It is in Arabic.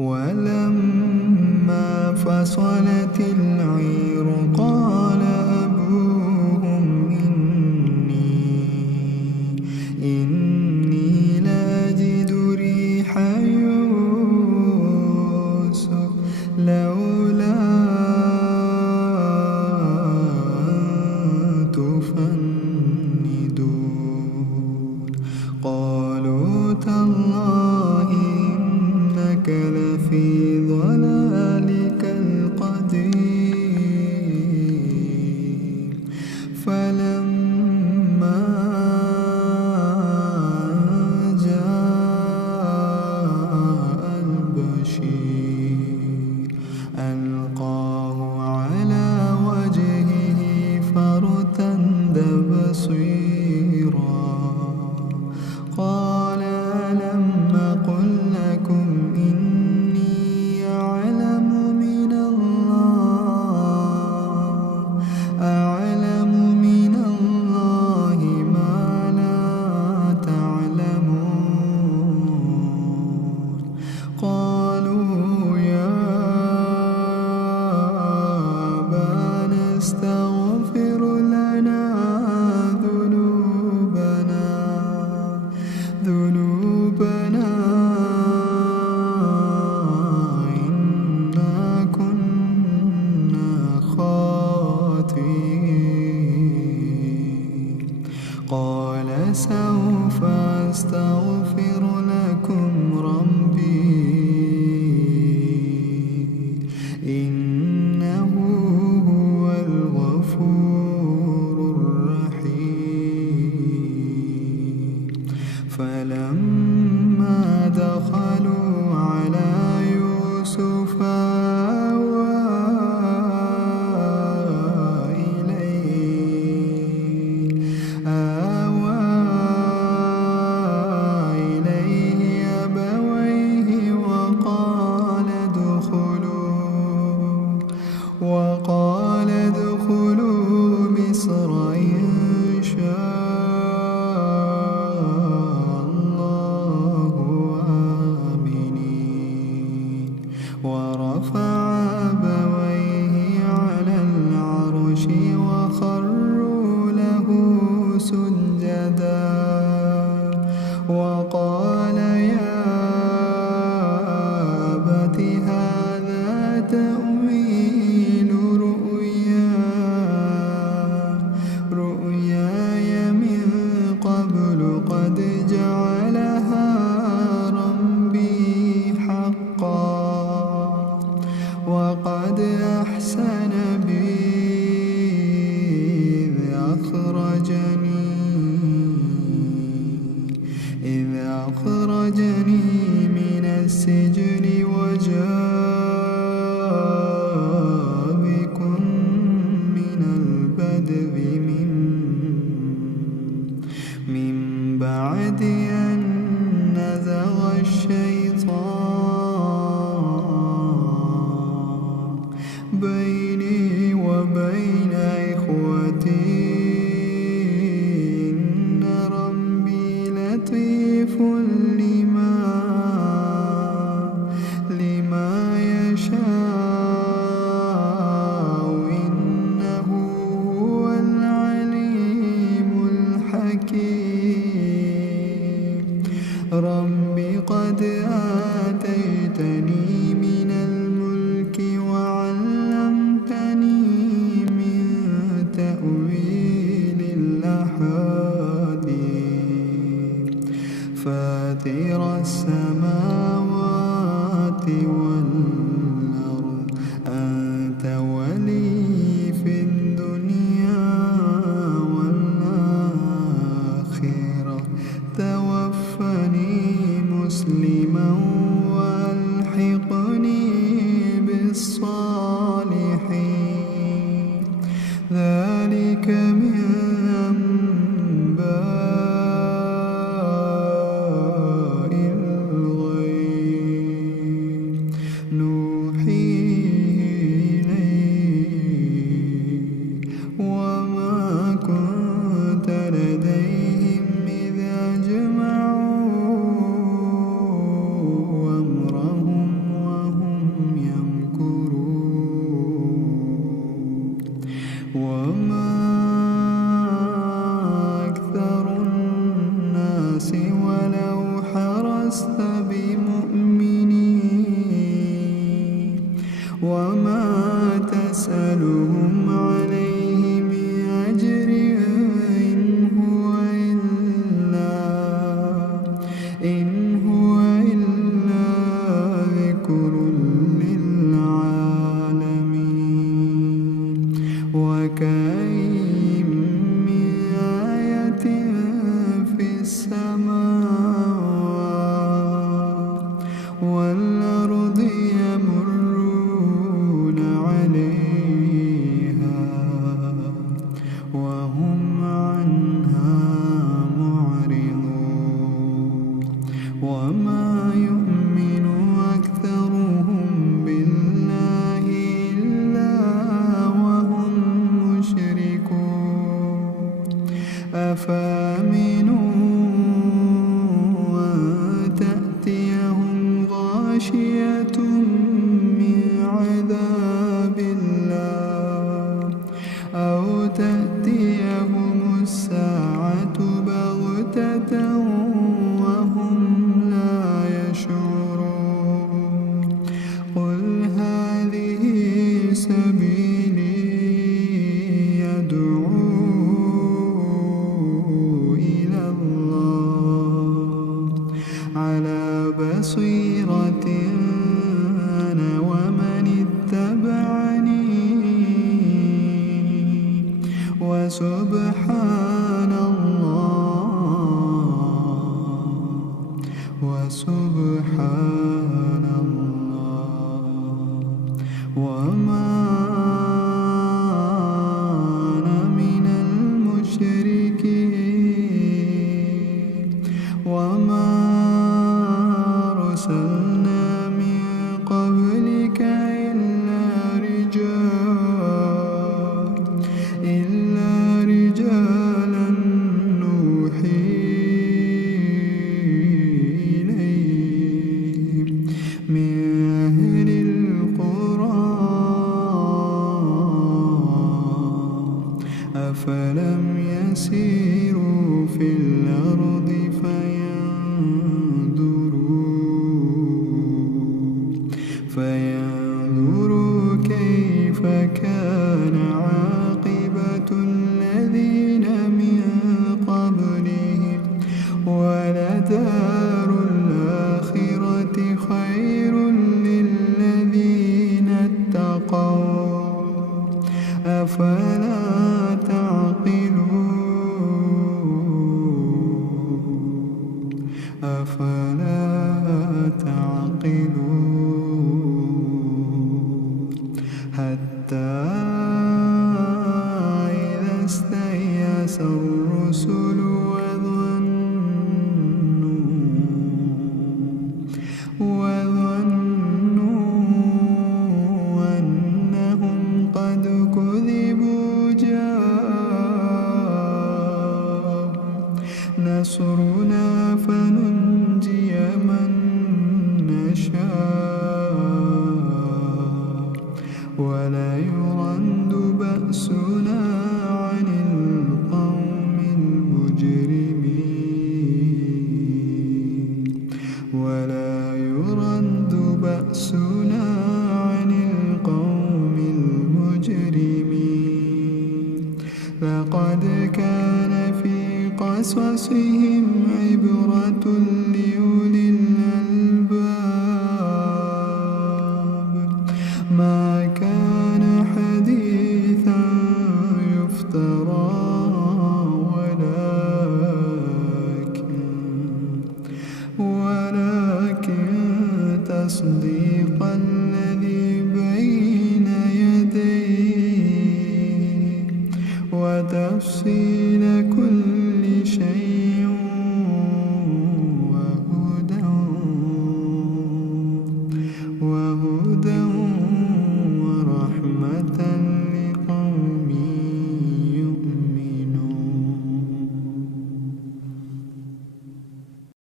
ولما فصلت العير قال أبوهم إني لأجد ريح يوسف لولا تفندون قالوا تالله إنك لفي ضلالك القديم فلما جاء البشير ألقاه على وجهه فارتد بصيرا قال ألم أقل لكم إني أعلم من الله ما لا تعلمون قالوا يا أبانا استغفر لنا ذنوبنا إنا كنا خاطئين قال سوف أستغفر لكم ربي إنه هو الغفور الرحيم فلما دخلوا على يوسف آوى إليه أبويه وقال ادخلوا مصر إن شاء الله آمنين ورفع أبويه على العرش وخروا له سجدا وقال يا أبت هذا تأويل رؤياي من قبل قد جعلها ربي حقا وقد أحسن بي إذ أخرجني من السجن وجاء بكم من البدو من بعد أن نزغ الشيطان بيني وبين إخوتي إن ربي لطيف لما يشاء إنه هو العليم الحكيم رب قد آتيتني من الملك وعلمتني من تأويل الأحاديث فاطر السماوات والأرض أنت ولي في الدنيا والآخرة توفني مسلما والحقني بالصالحين ذلك من أنباء الغيب الأرض يمرون عليها وهم عنها معرضون وما يؤمن أكثرهم بالله إلا وهم مشركون أفامنوا أن تأتيهم غاشية من عذاب الله أو تأتيهم الساعة بغتة وهم لا يشعرون قل هذه سبيلي يدعو إلى الله على بصيرة أنا ومن اتبعني وسبحان الله وما أنا من المشركين وما أرسلنا من قبلك إلا رجالا نوحي إليهم من أهل القرى أفلم يسيروا في الأرض فينظروا كيف كان عاقبة الذين من قبلهم ولدار الآخرة خير للذين اتقوا أفلا تعقلون حتى إذا استيأس الرسل وظنوا أنهم قد كذبوا جاءهم نصرنا فننجي من نشاء ولا يرد بأسنا عن القوم المجرمين لقد كان في قصصهم عبرة لأولي الألباب ما كان حديثا يفترى ولكن تصديق الذي